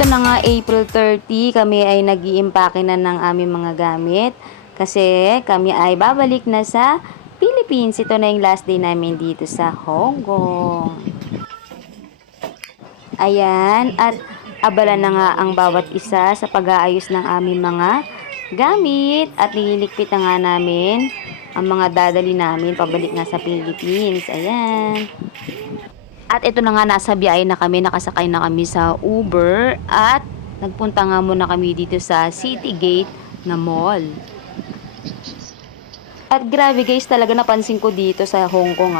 ito na nga, April 30, kami ay nag-iimpake na ng aming mga gamit. Kasi kami ay babalik na sa Philippines. Ito na yung last day namin dito sa Hong Kong. Ayan, at abala na nga ang bawat isa sa pag-aayos ng aming mga gamit. At nililigpit na nga namin ang mga dadali namin pabalik nga sa Philippines. Ayan. At ito na nga, nasa biyahe na kami, nakasakay na kami sa Uber at nagpunta nga muna kami dito sa City Gate na mall. At grabe guys, talaga napansin ko dito sa Hong Kong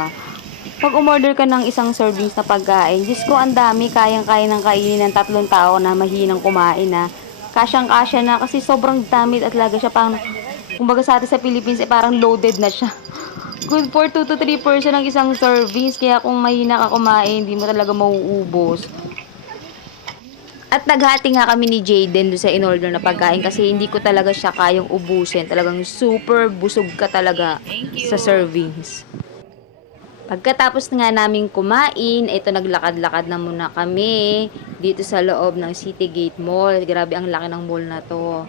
pag umorder ka ng isang servings na pagkain, Diyos ko, ang dami, kayang-kaya ng kainin ng 3 tao na mahinang kumain Kasyang-kasya na kasi sobrang dami at laga siya pang, kumbaga sa atin sa Philippines, parang loaded na siya. Good for 2 to 3 person ang isang servings. Kaya kung mahina ka kumain, hindi mo talaga mauubos. At naghati nga kami ni Jayden doon sa in-order na pagkain kasi hindi ko talaga siya kayang ubusin. Talagang super busog ka talaga sa servings. Pagkatapos nga namin kumain, ito naglakad-lakad na muna kami dito sa loob ng City Gate Mall. Grabe ang laki ng mall na to.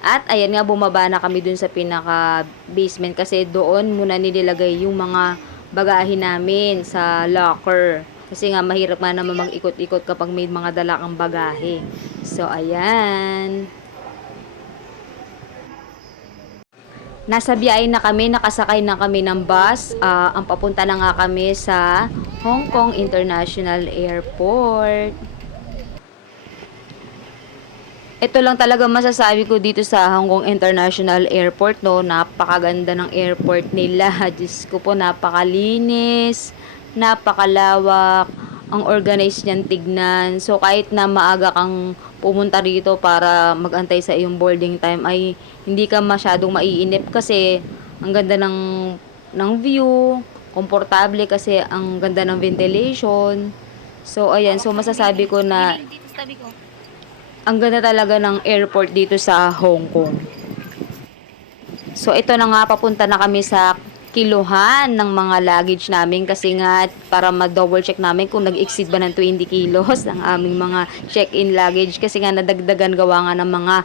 At ayan nga, bumaba na kami dun sa pinaka-basement kasi doon muna nililagay yung mga bagahe namin sa locker. Kasi nga mahirap nga naman mag-ikot-ikot kapag may mga dala kang bagahe. So ayan. Nasa biyahe na kami, nakasakay na kami ng bus. Ang papunta na nga kami sa Hong Kong International Airport. Ito lang talaga masasabi ko dito sa Hong Kong International Airport, no. Napakaganda ng airport nila. Diyos ko po, napakalinis, napakalawak, ang organized niyan tignan. So, kahit na maaga kang pumunta rito para magantay sa iyong boarding time, ay hindi ka masyadong maiinip kasi ang ganda ng view, komportable kasi ang ganda ng ventilation. So, ayan. So, masasabi ko na ang ganda talaga ng airport dito sa Hong Kong. So, ito na nga, papunta na kami sa kiluhan ng mga luggage namin kasi nga para ma-double check namin kung nag-exceed ba ng 20 kilos ang aming mga check-in luggage kasi nga nadagdagan gawa nga ng mga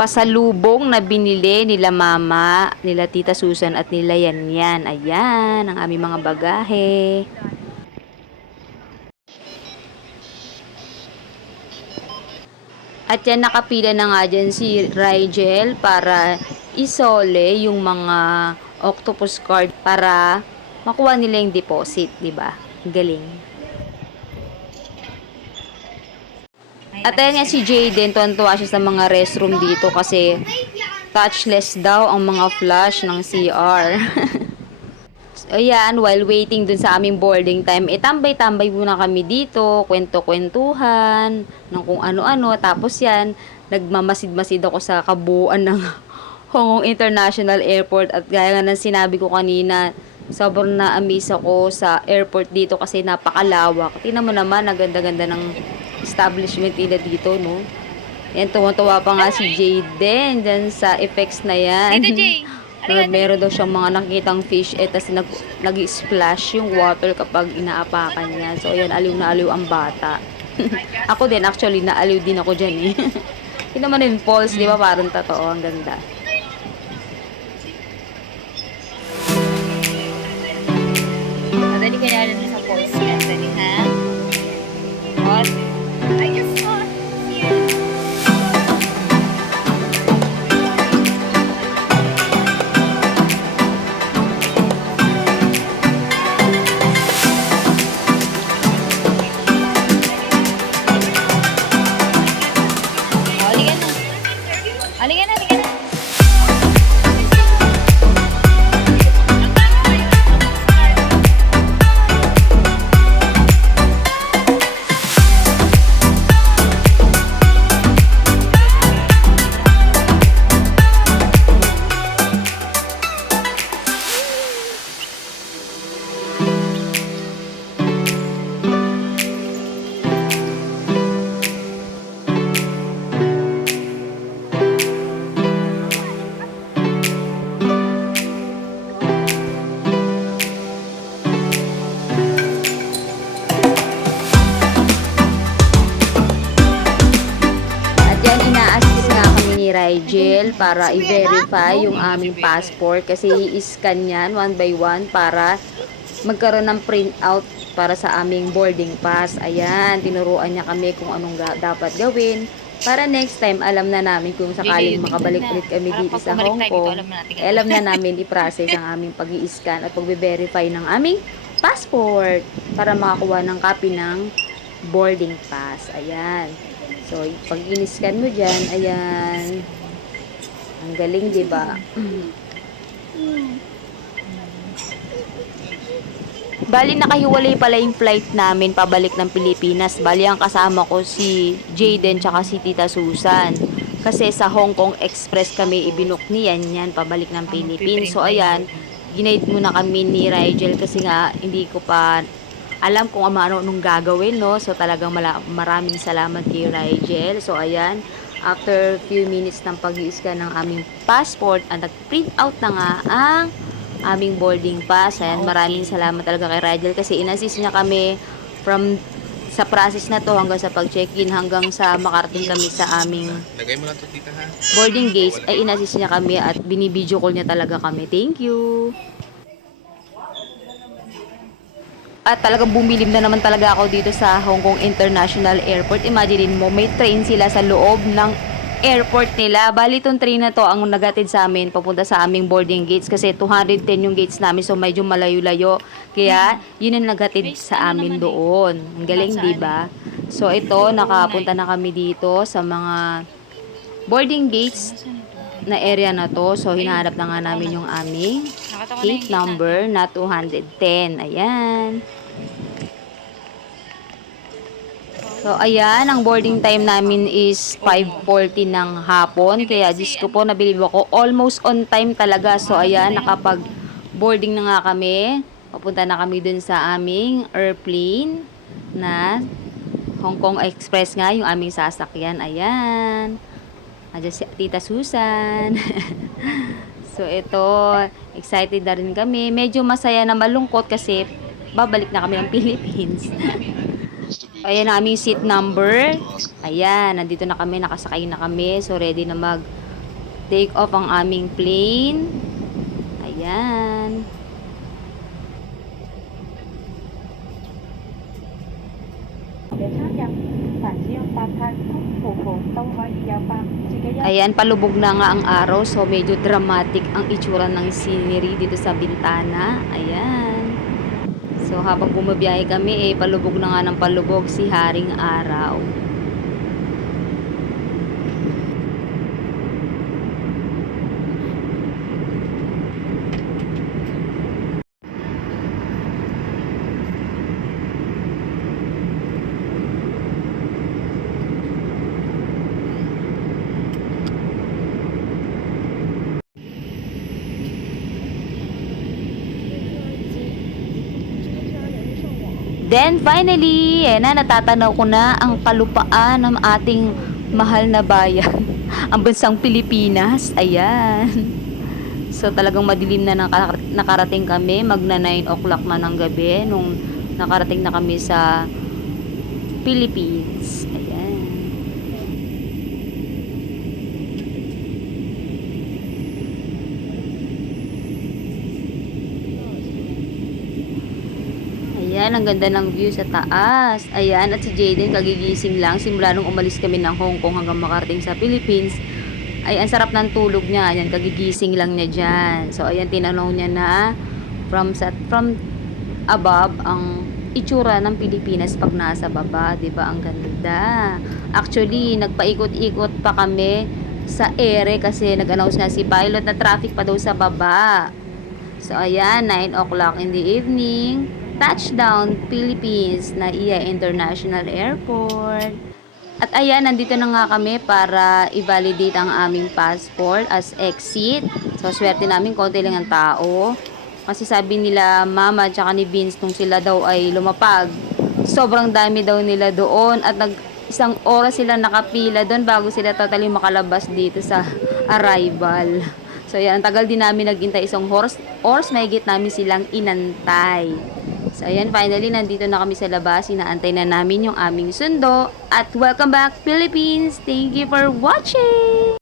pasalubong na binili nila mama, nila tita Susan at nila Yan. Ayan, ang aming mga bagahe. At yan, nakapila na nga dyan si Rigel para isole yung mga octopus card para makuha nila yung deposit, di ba? Galing. At ayan nga si Jayden, tuwan-tuwa siya sa mga restroom dito kasi touchless daw ang mga flush ng CR. Ayan, while waiting dun sa aming boarding time, tambay-tambay muna kami dito, kwento-kwentuhan, ng kung ano-ano. Tapos yan, nagmamasid-masid ako sa kabuuan ng Hong Kong International Airport. At gaya nga ng sinabi ko kanina, sobrang na-amaze ako sa airport dito kasi napakalawak. Tingnan mo naman, ang ganda-ganda ng establishment nila dito, no? Yan, tuwa-tuwa pa nga si Jayden dyan sa effects na yan. Dito, Jay. Meron daw siyang mga nakikitang fish tapos nag-splash yung water kapag inaapakan niya. So, ayan, aliw na aliw ang bata. Ako din, actually, naaliw din ako dyan Hindi naman yung falls, di ba? Parang totoo, ang ganda. Madali kaya rin sa falls yan. Dali, ha? What? I just saw here. Halika na. para i-verify yung aming passport kasi i-scan yan one by one para magkaroon ng printout para sa aming boarding pass. Ayan, tinuruan niya kami kung anong dapat gawin para next time alam na namin kung sakaling makabalik ulit kami dito sa Hong Kong, alam na namin i-process ang aming pag-i-scan at pag-verify ng aming passport para makakuha ng copy ng boarding pass. Ayan. So, pag in-scan mo dyan, ayan. Ang galing, di ba? Bali, nakahiwalay pala yung flight namin pabalik ng Pilipinas. Bali, ang kasama ko si Jaden tsaka si Tita Susan. Kasi sa Hong Kong Express kami ibinook niyan yan pabalik ng Philippines. So, ayan, ginaid muna kami ni Rigel kasi nga hindi ko pa alam kung ano nung gagawin, no? So, talagang maraming salamat kay Rigel. So, ayan, after few minutes ng pag-i-scan ng aming passport, at nag-print out na nga ang aming boarding pass. Ayan, maraming salamat talaga kay Rigel kasi in-assist niya kami from sa process na to hanggang sa pag-check-in, hanggang sa makarating kami sa aming Lagay mo lang to, tita, ha? boarding gates, ay in-assist niya kami at binibideo call niya talaga kami. Thank you! At talagang bumilib na naman talaga ako dito sa Hong Kong International Airport. Imagine mo, may train sila sa loob ng airport nila. Bali, itong train na to ang nagatid sa amin papunta sa aming boarding gates kasi 210 yung gates namin, so medyo malayo-layo. Kaya, yun ang nagatid sa amin doon. Ang galing, di ba? So, ito, nakapunta na kami dito sa mga boarding gates na area na to. So, hinahanap na nga namin yung aming gate number na 210. Ayan. So, ayan, ang boarding time namin is 5:40 ng hapon. Kaya, Diyos ko po, nabilib ako. Almost on time talaga. So, ayan, nakapag-boarding na nga kami. Papunta na kami dun sa aming airplane na Hong Kong Express nga, yung aming sasakyan. Ayan. Ayan si Tita Susan. So, ito, excited na rin kami. Medyo masaya na malungkot kasi babalik na kami ng Philippines. Ayan ang aming seat number. Ayan, nandito na kami, nakasakay na kami. So, ready na mag-take off ang aming plane. Ayan. Ayan, palubog na nga ang araw. So, medyo dramatic ang itsura ng scenery dito sa bintana. Ayan. So, habang bumabiyahe kami, palubog na nga ng palubog si Haring Araw. Then finally, natatanaw ko na ang kalupaan ng ating mahal na bayan, ang bansang Pilipinas. Ayan. So talagang madilim na nakarating kami, magna 9 o'clock na ng gabi nung nakarating na kami sa Philippines. Ayan. Ayan, ang ganda ng view sa taas. Ayan, at si Jaden kagigising lang. Simula nung umalis kami ng Hong Kong hanggang makarating sa Philippines, ay ang sarap ng tulog niya. Ayan, kagigising lang niya dyan. So, ayan, tinanong niya na from above ang itsura ng Pilipinas pag nasa baba. Diba? Ang ganda. Actually, nagpaikot-ikot pa kami sa ere kasi nag-announce na si pilot na traffic pa daw sa baba. So, ayan, 9 o'clock in the evening. Touchdown, Philippines, Naiya International Airport. At ayan, nandito na nga kami para i-validate ang aming passport as exit. So, swerte namin, konti lang ang tao. Kasi sabi nila, Mama at ni Vince, nung sila daw ay lumapag, sobrang dami daw nila doon at isang oras sila nakapila doon bago sila totally makalabas dito sa arrival. So, yan, ang tagal din namin naghintay, isang oras mahigit namin silang inantay. So, ayan, finally, nandito na kami sa labas. Inaantay na namin yung aming sundo. At welcome back, Philippines! Thank you for watching!